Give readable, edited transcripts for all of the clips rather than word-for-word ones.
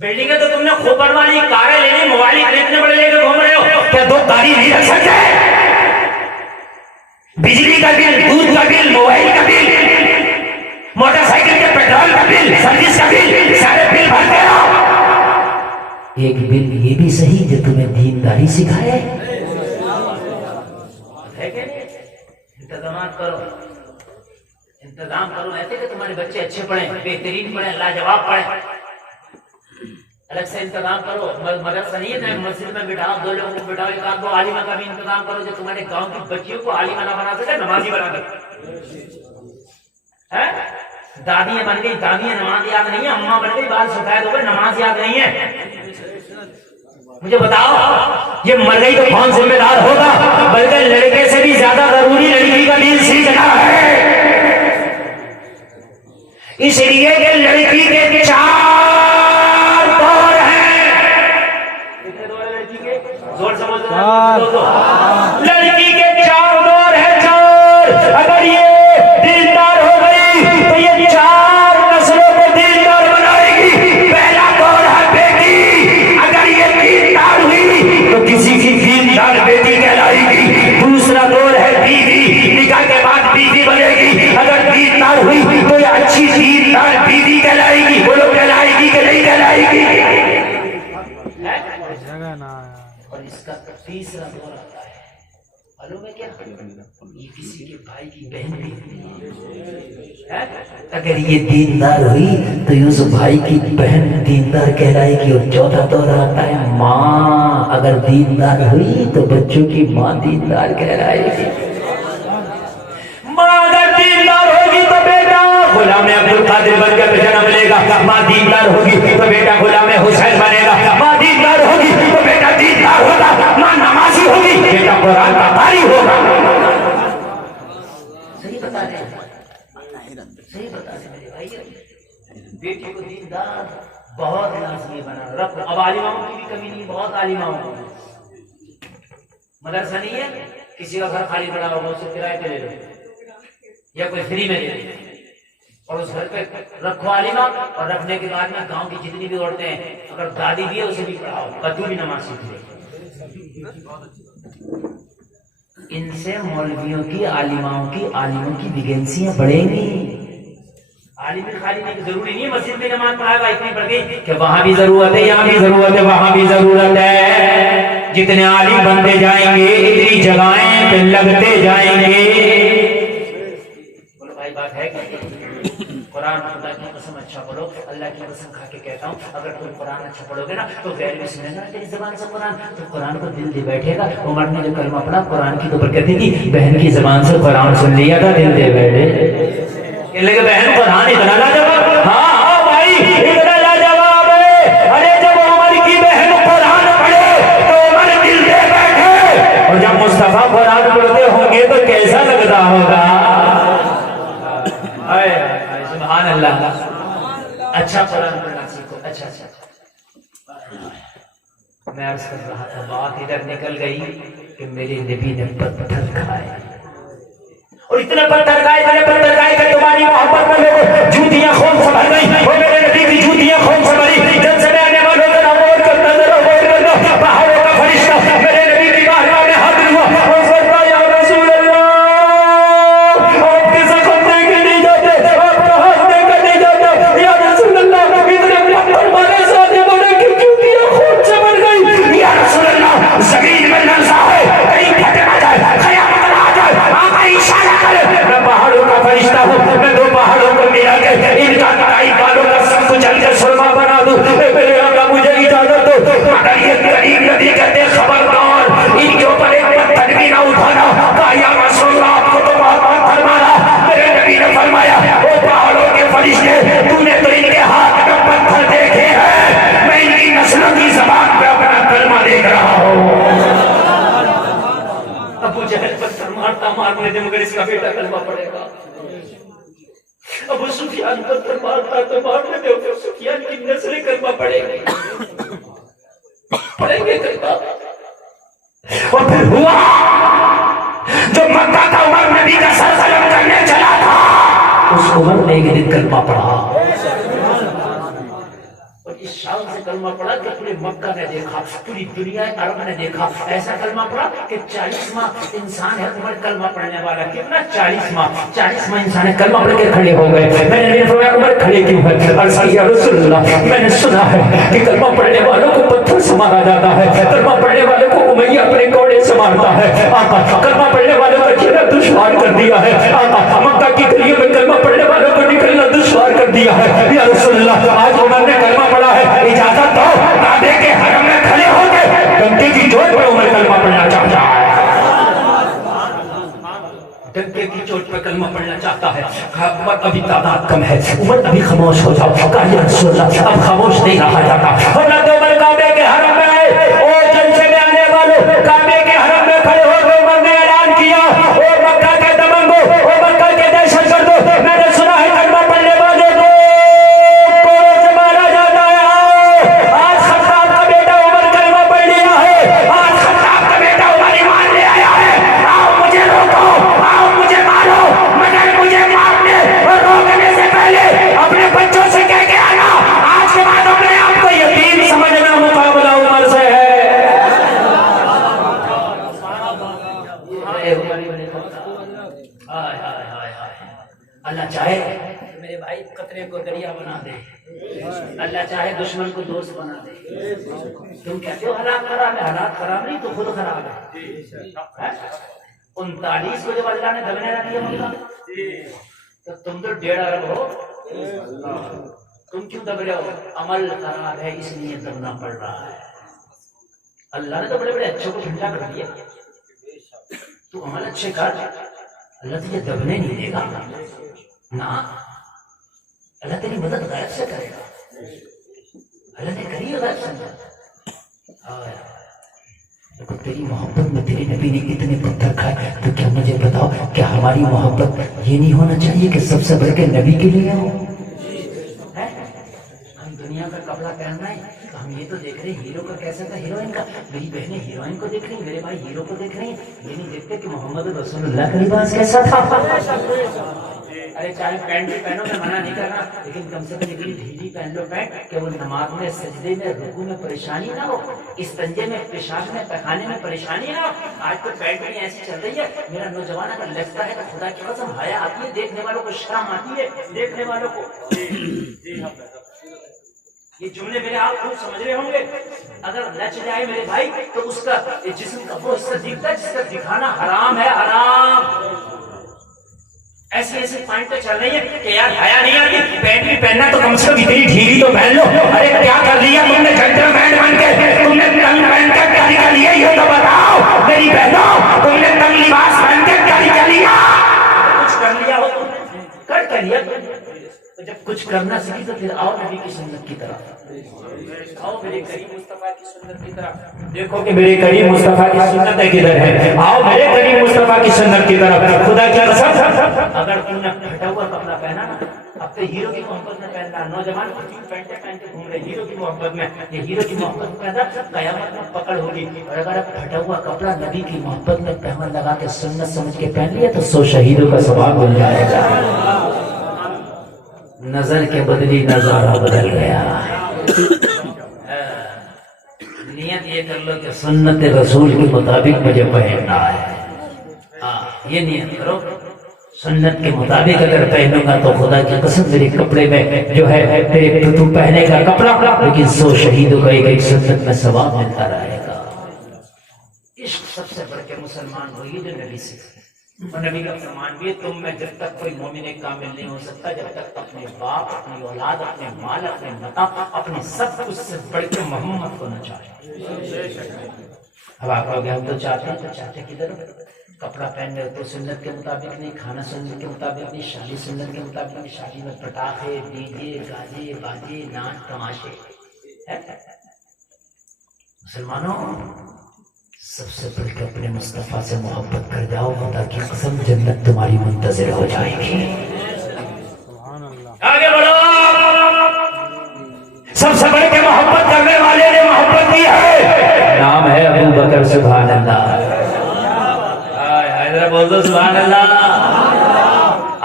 Building ہے تو تم نے کھوپڑ والی کاریں لینی، موبائل خریدنے بڑے لے کے گھوم رہے ہو، کیا دو گاڑی نہیں رکھ سکتے؟ بجلی کا بل، دودھ کا بل، موبائل کا بل، موٹر سائیکل کے پیٹرول کا بل، سروس کا بل، سارے بل بھرتے ہو۔ ایک بل یہ بھی صحیح جو تمہیں دینداری سکھائے۔ انتظامات کرو، انتظام کرو ایسے کہ تمہارے بچے اچھے پڑھیں، بہترین پڑھیں، لاجواب پڑھیں۔ الگ سے انتظام کرو، مدرسہ نہیں ہے مسجد میں بٹھاؤ، دو لوگوں کو بٹھاؤ، ایک آدھ دو عالمہ کا بھی انتظام کرو جو تمہارے گاؤں کی بچیوں کو عالمہ نہ بنا سکے، نمازی بنا دے۔ دادیاں بن گئی، دادیاں نماز یاد نہیں ہے، اماں بن گئی، بال سفید ہو گئے، نماز یاد نہیں ہے۔ مجھے بتاؤ یہ مر گئی تو کون ذمہ دار ہوگا؟ بلکہ لڑکے سے بھی زیادہ ضروری لڑکی کا دین سیکھنا ہے، اس لیے کہ لڑکی کے چار دور ہیں۔ کتنے دور ہیں لڑکی کے؟ زور سمجھ دو۔ لڑکی کے چار دور ہیں، چار۔ اگر یہ دیندار ہو گئی تو یہ چار نسلوں کو دیندار بنائے گی۔ پہلا دور ہے بیٹی، اگر یہ دیندار ہوئی تو کسی کی دیندار بیٹی کہلائے گی۔ دوسرا دور ہے بیوی، نکاح کے بعد بیوی بنے گی، اگر دیندار ہوئی تو یہ اچھی دیندار بیوی کہلائے گی۔ بولو کہلائے گی کہ نہیں کہلائے گی؟ اور اس کا تیسرا دور آتا ہے، معلوم ہے کیا؟ یہ کسی کے بھائی کی بہن بھی ہے، اگر یہ دیندار ہوئی تو اس بھائی کی بہن دیندار کہلائے گی۔ اور چوتھا دور آتا ہے ماں، اگر دیندار ہوئی تو بچوں کی ماں دیندار کہلائے گی۔ ماں اگر دیندار ہوگی تو بیٹا غلام عبد القادر بن کر جنم لے گا، ماں دیندار ہوگی تو بیٹا غلام حسین بنے گا، ماں دیندار ہوگی تو بیٹا دیندار ہوگا، ماں نمازی ہوگی بیٹا قرآن کا قاری ہوگا۔ صحیح بتا رہے ہیں، صحیح بتا رہے ہیں میرے بھائی۔ بیٹی کو دیندار بہت لازمی بنا رکھو۔ اب عالماؤں کی بھی کمی نہیں، بہت عالماؤں کی۔ مدرسہ نہیں ہے، کسی کا گھر خالی پڑا ہوگا اسے کرائے پہ لے لو یا کوئی فری میں دے دو، اور اس گھر پہ رکھو عالمہ، اور رکھنے کے بعد میں گاؤں کی جتنی بھی عورتیں ہیں اگر دادی بھی ہے اسے بھی پڑھاؤ، کدو بھی نماز سیکھ لے۔ ان سے مولویوں کی، عالماؤں کی، عالموں کی ویکینسیاں بڑھیں گی۔ عالم خالی نہیں، ضروری نہیں ہے مسجد میں نماز پڑھائے گا، اتنی پڑھ گئی کہ وہاں بھی ضرورت ہے، یہاں بھی ضرورت ہے، وہاں بھی ضرورت ہے۔ جتنے عالم بنتے جائیں گے اتنی جگہیں پہ لگتے جائیں گے۔ بولو بھائی بات ہے کہ قرآن خدا کی قسم اچھا پڑھو، اللہ کی قسم کھا کے کہتا ہوں اگر تم قرآن اچھا پڑھو گے نا تو غیر بھی سنے گا تیری زبان سے قرآن، تو قرآن کو دل دے بیٹھے گا۔ عمر نے جو کلمہ پڑھا قرآن کی تو برکت تھی، بہن کی زبان سے قرآن سن لیا تھا، دل دے بیٹھے۔ کہ لگے بہن قرآن اتنا لاجواب، ہاں بھائی اتنا لاجواب ہے۔ ارے جب عمر کی بہن قرآن پڑھے تو عمر دل دے بیٹھے، اور جب مصطفیٰ قرآن پڑھتے ہوں گے تو کیسا لگتا ہوگا؟ سبحان اللہ۔ اچھا قرآن پڑھنا سیکھو۔ اچھا میں عرض کر رہا تھا، بات ادھر نکل گئی کہ میرے نبی نے پتھر کھائے، اور اتنے پتھر کھائے کہ تمہاری محبت میں لوگ جوتیاں خون سے بھر گئی، اور میرے نبی کی جوتیاں خون سے بھری۔ جب سے میں آنے والوں کا غور کرتا ذرا غور کرتا، پہاڑوں کا فرشتہ میرے نبی کی بارگاہ میں حاضر ہوا اور فرمایا یا رسول اللہ، آپ کے زخم دیکھے نہیں جاتے، آپ کا ہاتھ دیکھے نہیں جاتا، یا رسول اللہ اتنے پتھر مارے ساتھ بڑے کی جوتیاں خون سے بھر گئی، یا رسول اللہ زمین میں لرزا ہے، کہیں پھٹ نہ جائے، قیامت نہ آ جائے، آقا اشارہ کرے۔ میں پہاڑوں کا فرشتہ ہوں، میں دو پہاڑوں کو ملا کے ان کا کٹائی بالوں کا سب کچھ جل کے سرما بنا دوں۔ میرے آقا مجھے اجازت دو، مگر یہ کریم نبی کہتے خبردار ان کے اوپر ایک پتھر بھی نہ اٹھانا۔ کہا یا رسول اللہ آپ کو تو بہت پتھر مارا۔ میرے نبی نے فرمایا او پہاڑوں کے فرشتے، تو نے تو ان کے ہاتھ میں پتھر دیکھے ہیں، میں ان کی نسلوں کی زبان پہ اپنا کلمہ دیکھ رہا ہوں۔ ابو جہل پتھر مارتا مارنے دے مگر اس کا بیٹا کلمہ پڑھے گا۔ ابو سفیان پتھر مارتا تو مارنے دے، ابو سفیان کی نسل کلمہ پڑھے گی، پڑھیں گے کلمہ۔ اور پھر ہوا جو مکہ کا عمر نبی کا سر قلم کرنے چلا تھا، اس عمر نے ایک دن کلمہ پڑھا، اور اس شان سے کلمہ پڑھا کہ پورے مکہ نے دیکھا, پوری دنیا عرب نے دیکھا. ایسا کلمہ پڑھا کہ 40 ماہ انسان ہے عمر کلمہ پڑھنے والا. کتنا 40 ماہ انسان ہے کلمہ پڑھ کے کھڑے ہو گئے. میں نے فرمایا عمر کھڑے کیوں ہے؟ عرض کیا رسول اللہ میں نے سنا ہے کہ کلمہ پڑھنے والوں کو پتھر سے مارا جاتا ہے, کلمہ پڑھنے والوں کو امیہ اپنے کوڑے سے مارتا ہے. آقا کلمہ پڑھنے والوں کا چہرہ دشوار کر دیا ہے. آقا مکہ کی گلیوں میں کلمہ پڑھنے والوں کو نکلنا دشوار کر دیا ہے. یا رسول اللہ آج عمر نے کلمہ پڑھا ہے, اجازت دو کعبے کے حرم میں کھڑے ہو کے ڈنڈے کی چوٹ پہ عمر کلمہ پڑھنا چاہتا ہے. ڈنڈے کی چوٹ پہ کلمہ پڑھنا چاہتا ہے. عمر ابھی تعداد کم ہے, عمر ابھی خاموش ہو جاؤ. کہا یا رسول اللہ اب خاموش نہیں رہا جاتا. حضرت عمر کعبے کے حرم میں آئے اور جلسے میں آنے والوں کعبے کے حرم میں کھڑے ہو کے عمر نے اعلان کیا, اور مکہ کے دمنگو اور مکہ کے دہشت گردوں, میں نے سنا ہے کلمہ پڑھنے والے کو کوڑوں سے مارا جاتا ہے. آج خطاب کا بیٹا عمر کلمہ پڑھ لیا ہے, آج خطاب کا بیٹا عمر ایمان لے آیا ہے. آؤ مجھے روکو, آؤ مجھے مارو, مگر مجھے مارنے اور روکنے سے پہلے اپنے بچوں سے کہہ کے آنا آج کے بعد اپنے آپ کو یتیم سمجھنا مقابلہ عمر سے ہے. اللہ چاہے میرے بھائی قطرے کو دریا بنا دے, اللہ چاہے دشمن کو دوست بنا دے. تم کہتے ہو حالات خراب ہے, حالات خراب نہیں تو خود خراب ہے. 39 کو جب اللہ نے دبنے نہ دیا ہوگا تو تم تو 1.5 ارب ہو, تم کیوں دب رہے ہو؟ عمل خراب ہے اس لیے دبنا پڑ رہا ہے. اللہ نے تو بڑے بڑے اچھوں کو ٹھنڈا کر دیا, تو عمل اچھے کر, اللہ تجھے دبنے نہیں دے گا نا. اللہ تیری مدد غیب سے کرے گا, اللہ نے کری ہے غیب سے. دیکھو تیری محبت میں تیرے نبی نے اتنے پتھر کھائے, تو کیا مجھے بتاؤ کیا ہماری محبت یہ نہیں ہونا چاہیے کہ سب سے بڑھ کے نبی کے لیے ہو؟ ہم دنیا کا کپڑا پہننا ہے تو ہم یہ تو دیکھ رہے ہیں ہیرو کا کیسا تھا, ہیروئن کا. میری بہنیں ہیروئن کو دیکھ رہی ہیں, میرے بھائی ہیرو کو دیکھ رہے ہیں, یہ نہیں دیکھتے کہ محمد رسول اللہ کا لباس کیسا تھا. ارے چاہے پینٹ بھی پہنو, میں منع نہیں کر رہا, لیکن کم سے کم اتنی ڈھیلی پہن لو پینٹ کہ وہ نماز میں سجدے میں رکوع میں پریشانی نہ ہو, استنجے میں پیشاب میں پیخانے میں پریشانی نہ ہو. آج تو پینٹ بھی ایسی چل رہی ہے, میرا نوجوان اگر لگتا ہے تو خدا کی قسم حیا آتی ہے, دیکھنے والوں کو شرم آتی ہے, دیکھنے والوں کو. یہ جملے میرے آپ خوب سمجھ رہے ہوں گے. اگر نچ جائے میرے بھائی تو اس کا جسم کا وہ حصہ دکھتا ہے جس کا دکھانا حرام ہے, حرام. ایسی ایسی پوائنٹ چل رہی ہے کہ یار حیا نہیں آتی, پینٹ بھی پہننا تو کم سے کم اتنی ڈھیلی تو پہن لو. ارے کیا کر لیا تم نے جنٹل مین بن کے, تم نے تنگ پہن کر کیا کر لیا یہ تو بتاؤ میری بہنوں. تم نے تنگ لباس پہن کے کیا کر لیا؟ کچھ کر لیا ہو تم, کر لیا. تو جب کچھ کرنا سیکھی تو پھر آؤ نبی کی سنت کی طرف, آؤ میرے کریم مصطفیٰ کی سنت کی طرف. دیکھو کہ میرے کریم مصطفیٰ کی سنت کدھر ہے, آؤ میرے کریم مصطفیٰ کی سنت کی طرف. خدا کی قسم اگر تم نے پھٹا ہوا کپڑا پہنا نا, اب تو ہیرو کی محبت میں پہننا, نوجوان پینٹیں پہن کے گھوم رہے ہیرو کی محبت میں, یہ ہیرو کی محبت میں قیامت میں پکڑ ہوگی. اور اگر اب پھٹا ہوا کپڑا نبی کی محبت میں پہن لگا کے سنت سمجھ کے پہن لیا تو 100 شہیدوں کا ثواب مل جائے گا. نظر کے بدلی نظارہ بدل گیا. نیت یہ کر لو کہ سنت رسول کے مطابق مجھے پہننا ہے. ہاں یہ نیت کرو, سنت کے مطابق اگر پہنوں گا تو خدا کی قسم میرے کپڑے میں جو ہے میرے تو پہنے کا کپڑا, لیکن 100 شہیدوں کا ایک سنت میں ثواب ملتا رہے گا. عشق سب سے بڑھ کے مسلمان ہوئی جو نبی سے, اور نبی کا فرمان بھی ہے تم میں جب تک کوئی مومن کامل نہیں ہو سکتا جب تک اپنے باپ, اپنی اولاد, اپنے مال, اپنے متا, اپنے سب کچھ سے بڑھ کے محمد کو نہ چاہے. اب آپ لوگ ہم تو چاہتے ہیں, تو چاہتے کدھر؟ کپڑا پہن رہے تو سنت کے مطابق نہیں, کھانا سنت کے مطابق نہیں, شادی سنت کے مطابق نہیں, شادی میں پٹاخے, ڈی جے, گاجے باجے, ناچ تماشے. مسلمانوں سب سے بڑھ کے اپنے مصطفیٰ سے محبت کر جاؤ, خدا کی قسم جنت تمہاری منتظر ہو جائے گی. آگے بڑھو. سب سے بڑھ کے محبت کرنے والے نے محبت دی ہے, نام ہے ابو بکر. سبحان اللہ, بول دو سبحان اللہ.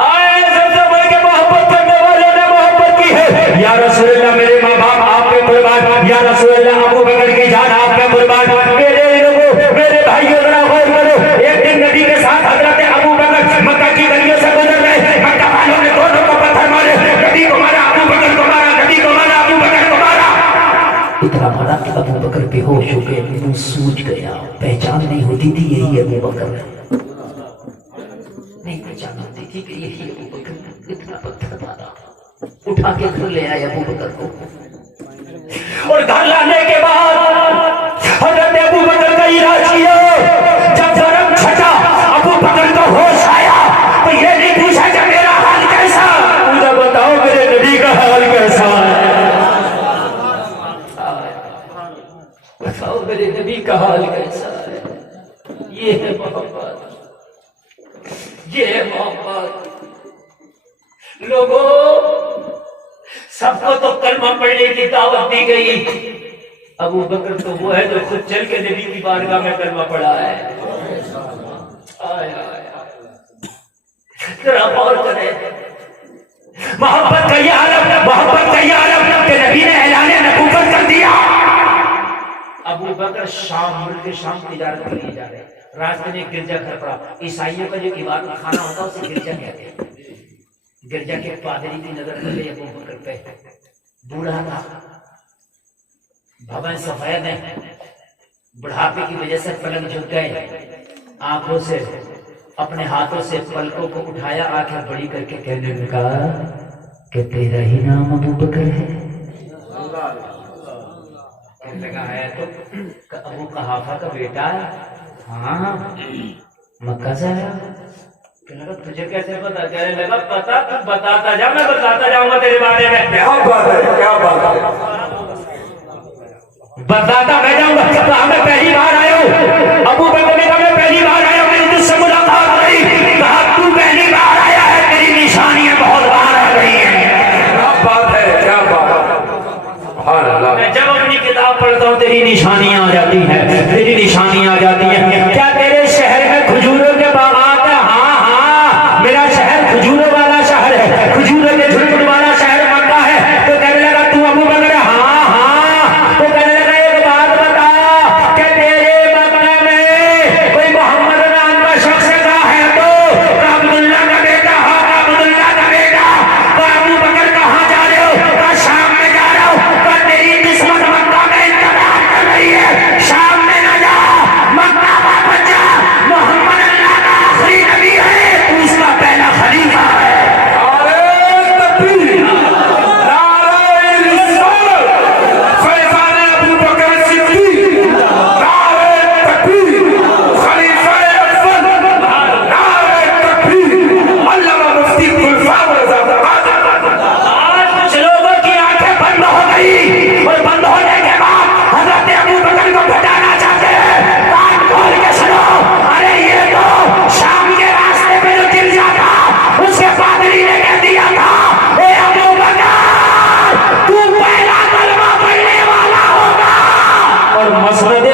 آئے سب سے بڑھ کے محبت کرنے والے نے محبت کی ہے. یا رسول اللہ میرے ماں باپ آپ پہ رسول اللہ ابو بکر کی جان آپ پہ قربان. میرے لوگوں میرے بھائیوں ذرا غور کرو. ایک دن نبی کے ساتھ حضرت ابو بکر مکہ کی گلیوں سے گزر رہے. مکہ والوں نے دونوں کو پتھر مارے. نبی کو مارا, ابو بکر کو مارا, نبی کو مارا, ابو بکر کو مارا. اتنا مارا کہ ابو بکر بے ہوش ہو گئے, منہ سوج گیا, پہچان نہیں ہوتی تھی یہی ابو بکر ہے. نہیں پہچان ہوتی تھی کہ یہی ابو بکر. اتنا پتھر مارا, اٹھا کے گھر لے آئے ابو بکر کو. اور گھر لانے کے بعد حضرت ابو بکر کا علاج کیا. جب ضرب چھٹا ابو بکر کو ہوش آیا تو یہ نہیں پوچھا کہ میرا حال کیسا, مجھے بتاؤ میرے نبی کا حال کیسا ہے. بتاؤ میرے نبی کا حال کیسا ہے. یہ ہے محبت, یہ ہے محبت. لوگوں سب کو تو کلمہ پڑھنے کی دعوت دی گئی. ابو بکر تو وہ ہے جو خود چل کے نبی کی بارگاہ میں کلمہ پڑھا ہے. ذرا غور کریں, محبت کا یہ عالم, محبت کا یہ عالم کہ نبی نے اعلان نبوت کر دیا. ابو بکر شام, ملک شام تجارت کے لیے جا رہے. راستے میں ایک گرجا گھر پڑا. عیسائیوں کا جو عبادت خانہ ہوتا ہے اسے گرجا کہتے ہیں. گرجا کے پادری کی نظر پڑی ابو بکر پہ. بوڑھا تھا, بھون سفید ہے, بڑھاپے کی وجہ سے پلک جھک گئے. آنکھوں سے اپنے ہاتھوں سے پلکوں کو اٹھایا, آنکھیں بڑی کر کے کہنے لگا کہ تیرا ہی نام ابو بکر ہے. کہنے لگا ہے تو ابو قحافہ کا بیٹا ہے. ہاں, مکہ سے آیا. کہنے لگا تجھے کیسے پتا؟ کہنے لگا پتا, تو بتاتا جا, میں بتاتا جاؤں گا تیرے بارے میں. کیا بات ہے, کیا بات ہے, بتاتا میں جاؤں گا. کہا میں پہلی بار آیا ہوں. ابو بکر نے کہا میں پہلی بار آیا ہوں, میری تجھ سے ملاقات ہوئی. کہا تو پہلی بار آیا ہے, تیری نشانیاں بہت بار آ رہی ہیں. کیا بات ہے, کیا بات ہے. میں جب اپنی کتاب پڑھتا ہوں تیری نشانیاں آ جاتی ہیں, تیری نشانیاں آ جاتی ہیں. کیا تیرے شہر میں کھجوروں کے باغات ہیں؟ ہاں ہاں, میرا شہر کھجوروں والا شہر ہے, کھجوروں کے جھرمٹ والا شہر مکہ ہے. تو کہنے لگا تو ابو بکر ہے؟ ہاں ہاں. تو کہنے لگا ایک بات بتا کہ تیرے مکہ میں کوئی محمد نام کا شخص کا ہے تو عبداللہ کا بیٹا. ہاں عبداللہ کا بیٹا. تو ابو بکر کہاں جا رہے ہو؟ کہا شام میں جا رہا ہوں. کہا تیری قسمت مکہ میں انتظار کر رہی ہے, شام میں نہ جا, مکہ واپس جا. محمد اللہ کا آخری نبی ہے, تو اس کا پہلا خلیفہ ہے.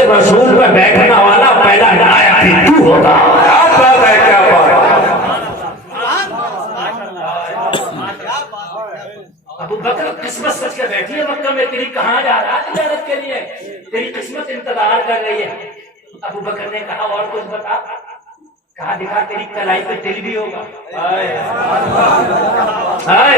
رسول پر بیٹھنے والا پہلا نائب بھی تو ہوگا. کیا بات ہے, کیا بات ہے. ابو بکر قسمت سچ کے بیٹھی ہے مکہ میں. تیری کہاں جا رہا ہے تجارت کے لیے؟ تیری قسمت انتظار کر رہی ہے. ابو بکر نے کہا اور کچھ بتا. کہا دکھا تیری کلائی پہ دل بھی ہوگا. ہائے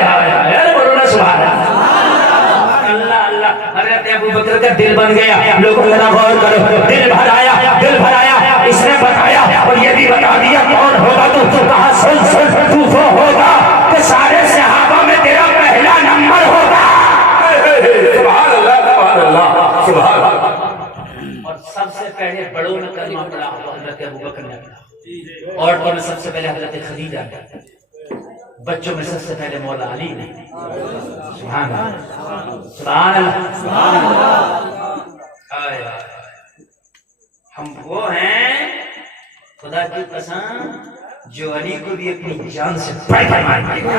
ہائے ہائے, بولو نا سبحان اللہ. اللہ, حضرت ابو بکر کا دل بن گیا. لوگوں ذرا غور کرو, دل بھر آیا, دل بھر آیا. اس نے بتایا اور یہ بھی بتا دیا کون ہوگا تو. کہا سن سن, تو وہ ہوگا کہ سارے صحابہ میں تیرا پہلا نمبر ہوگا. سبحان اللہ, سبحان اللہ, سبحان اللہ. اور سب سے پہلے بڑوں نے کلمہ پڑھا حضرت ابو بکر نے پڑھا. عورتوں میں سب سے پہلے حضرت خدیجہ نے, بچوں میں سب سے پہلے مولا علی نے. سبحان اللہ, سبحان اللہ. ہم وہ ہیں خدا کی قسم جو علی کو بھی اپنی جان سے بڑھ کر مانتے ہیں.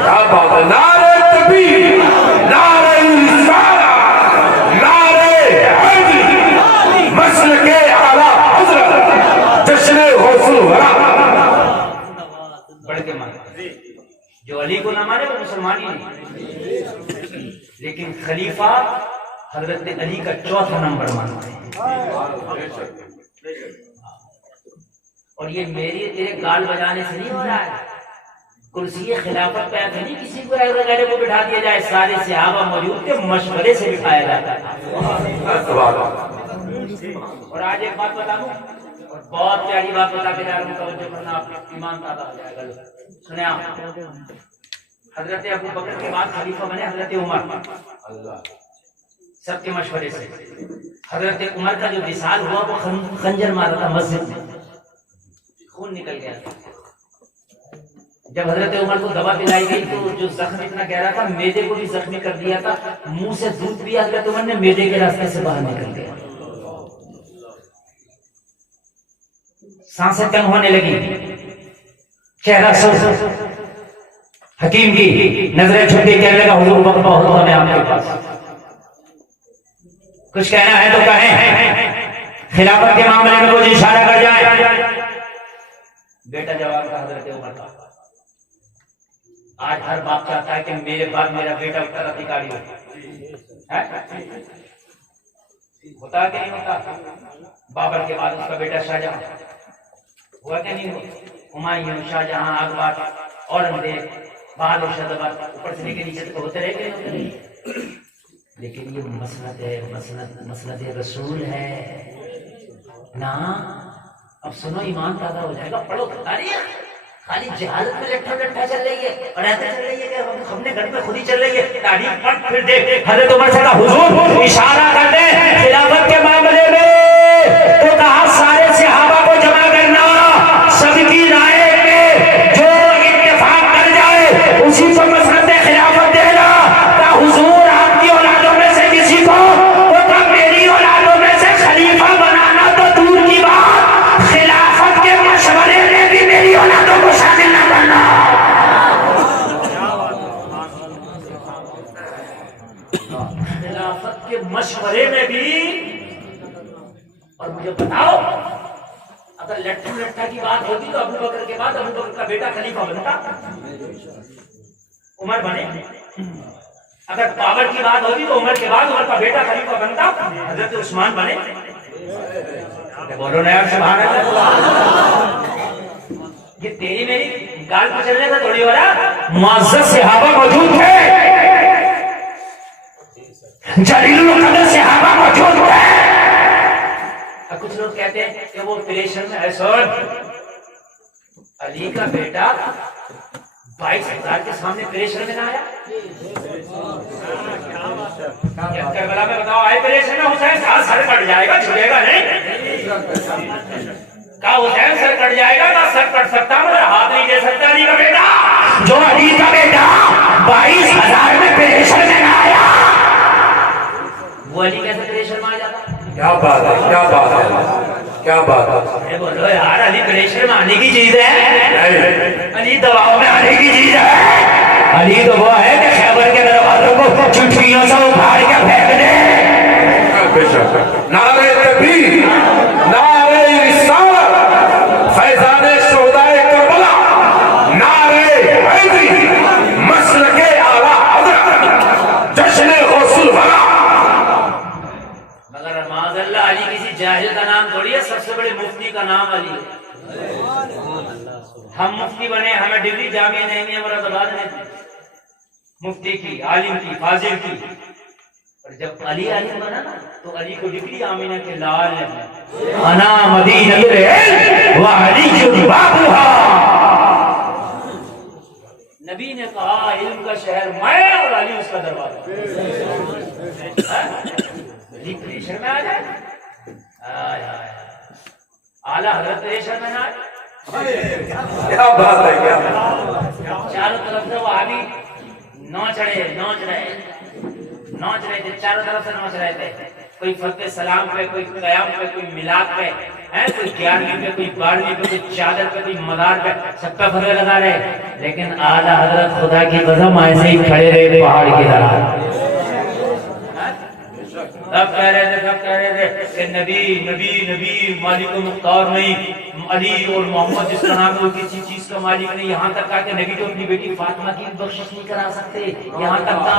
نعرہ تکبیر, نعرہ رسالہ, نعرہ حیدری, مسلک اعلیٰ حضرت, جشن غوث الورا. بڑھ کے مانتے ہیں. جو علی کو نہ مانے وہ مسلمان ہی نہیں. لیکن خلیفہ حضرت علی کا چوتھا نمبر مانتے ہیں. اور یہ میری تیرے گال بجانے سے نہیں ہو رہا ہے. کرسی خلافت پہ ایسے نہیں کسی کو غیر کو بٹھا دیا جائے, سارے صحابہ موجود کے مشورے سے بٹھایا جاتا ہے. اور آج ایک بات بتا دوں, اور بہت پیاری بات بتا کے جا رہا ہوں, توجہ کرنا, آپ کا ایمان تازہ ہو جائے گا. سنیں آپ, حضرت ابو بکر کے بعد خلیفہ بنے حضرت عمر, سب کے مشورے سے. حضرت عمر کا جو وصال ہوا وہ خنجر مارا تھا مسجد میں, خون نکل گیا. جب حضرت عمر کو دوا پلائی گئی تو جو زخم اتنا گہرا تھا معدے کو بھی زخمی کر دیا تھا, منہ سے دودھ بھی حضرت عمر نے معدے کے راستے سے باہر نکل گیا. سانسیں تنگ ہونے لگی, چہرہ سرخ. حکیم کی نظریں چھٹی, کہنے لگا حضور وقت بہت ہوا میں آپ کے پاس, کچھ کہنا ہے تو کہیں, خلافت کے معاملے میں کچھ اشارہ کر جائے. بیٹا جواب کا حضرت عمر کا, آج ہر باپ چاہتا ہے کہ میرے بعد میرا بیٹا اترادھیکاری ہو. ہوتا کہ نہیں ہوتا؟ بابر کے بعد اس کا بیٹا شاہجہاں ہوا کہ نہیں ہوا؟ ہمایوں, شاہجہاں, اکبر, اورنگزیب, بہادر شاہ, اوپر سے لے کے نیچے تک ہوتے رہے گئے. لیکن یہ مسند ہے, مسند رسول ہے نا. اب سنو, ایمان تازہ ہو جائے گا. پڑھو تاریخ, خالی جہالت میں لٹھا چل رہی ہے, اور ایسا چل رہی ہے کہ ہم نے گھر میں خود ہی چل رہی ہے. تاریخ پڑھ پھر دیکھ. حضرت عمر سے کہا حضور اشارہ کر دیں خلافت کے معاملے میں, تو کہا سارے صحابہ کو جمع کرنا, سب کی رائے میں جو اتفاق کر جائے اسی کو مسند خلافت دینا. کہا حضور آپ کی اولادوں میں سے کسی کو, تو کہا میری اولادوں میں سے خلیفہ بنانا تو دور کی بات, خلافت کے مشورے میں بھی میری اولادوں کو شامل نہ کرنا. خلافت کے مشورے میں بھی. اور مجھے بتاؤ, اگر لٹھا کی بات ہوتی تو ابو بکر کے بعد ابو بکر کا بیٹا خلیفہ بنتا, عمر بنے. اگر بابر کی بات ہوتی تو عمر کے بعد عمر کا بیٹا خلیفہ بنتا, حضرت عثمان بنے. بولو نا یار سبحان اللہ. یہ تیری میری گال پہ چلنے کا تھوڑی ہو رہا. معزز صحابہ موجود تھے, جلیل القدر صحابہ موجود تھے. کچھ لوگ کہتے ہیں کہ وہ پریشن میں ہے. سر, علی کا بیٹا 22,000 کے سامنے پریشن میں نہ آیا. کربلا میں بتاؤ آئے پریشن میں, حسین کہا سر کٹ جائے گا, جھکے گا نہیں. کہا حسین سر کٹ جائے گا, کہا سر کٹ سکتا مگر ہاتھ نہیں دے سکتا. علی کا بیٹا, جو علی کا بیٹا 22,000 میں پریشن میں نہ آیا, وہ علی کیسے پریشن میں آ جاتا؟ کیا بات ہے, کیا بات ہے, کیا بات ہے. بولو یار, علی پریشر میں آنے کی چیز ہے, علی دباؤ میں آنے کی چیز ہے. علی تو وہ ہے کہ خیبر کے دروازوں کو چٹھیوں سے اکھاڑ کے پھینک دے. نعرہ تکبیر, نعرہ رسالت, فیضان شہداء کربلا, نعرہ حیدری, مسلک اعلیٰ حضرت, جشن غوث الورا. مگر معاذ اللہ علی کسی جاہل کا نام تھوڑی ہے, سب سے بڑے مفتی کا نام علی ہے. ہم مفتی بنے, ہمیں ڈگری جامعہ نہیں ہے مراد میں مفتی کی, عالم کی, فاضل کی. اور جب علی عالم بنا نا تو علی کو ڈگری آمینہ کے لال ہے, انا مدینہ العلم وعلی بابھا. نبی نے کہا علم کا شہر میں اور علی اس کا دروازہ. علی پریشر میں آ جائے, اعلیٰ حضرت پریشر میں نہ آئے. کیا بات ہے, کیا بات ہے. چاروں طرف سے وہ آبی نوچ رہے تھے, چاروں طرف سے نوچ رہے تھے. کوئی فتح سلام پہ, کوئی قیام پہ, کوئی میلاد پہ, کوئی 11ویں پہ, کوئی 12ویں پہ, کوئی چادر پہ, کوئی مدار پہ, سب پہ فتوے لگا رہے. لیکن اعلیٰ حضرت خدا کی قسم ایسے ہی کھڑے رہے پہاڑ کی طرح. سب کہہ رہے تھے کہ نبی مالک و مختار نہیں، علی اور محمد جس کا نام ہے وہ کسی چیز کا مالک نہیں، یہاں تک کہا کہ نبی جو اپنی بیٹی فاطمہ کی بخشش نہیں کرا سکتے، یہاں تک کہا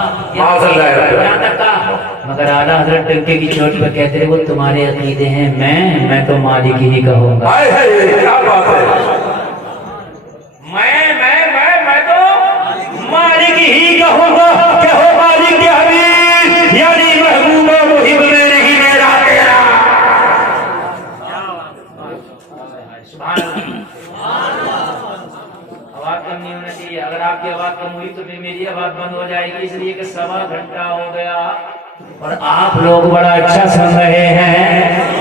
مگر اعلیٰ حضرت ڈنکے کی چوٹ پر کہتے رہے وہ تمہارے عقیدے ہیں، میں تو مالک ہی کہوں گا، کیا بات ہے، میں تو مالک ہی کہوں گا کہ ہو مالک کے حبیب یعنی محبوب و محب میں نہیں میرا تیرا۔ سبحان اللہ، آواز کم نہیں ہونا چاہیے، اگر آپ کی آواز کم ہوئی تو پھر میری آواز بند ہو جائے گی، اس لیے کہ 1.25 گھنٹہ ہو گیا اور آپ لوگ بڑا اچھا سن رہے ہیں۔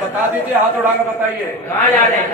بتا دیجیے، ہاتھ اڑا کر بتائیے کہاں جا رہے ہیں؟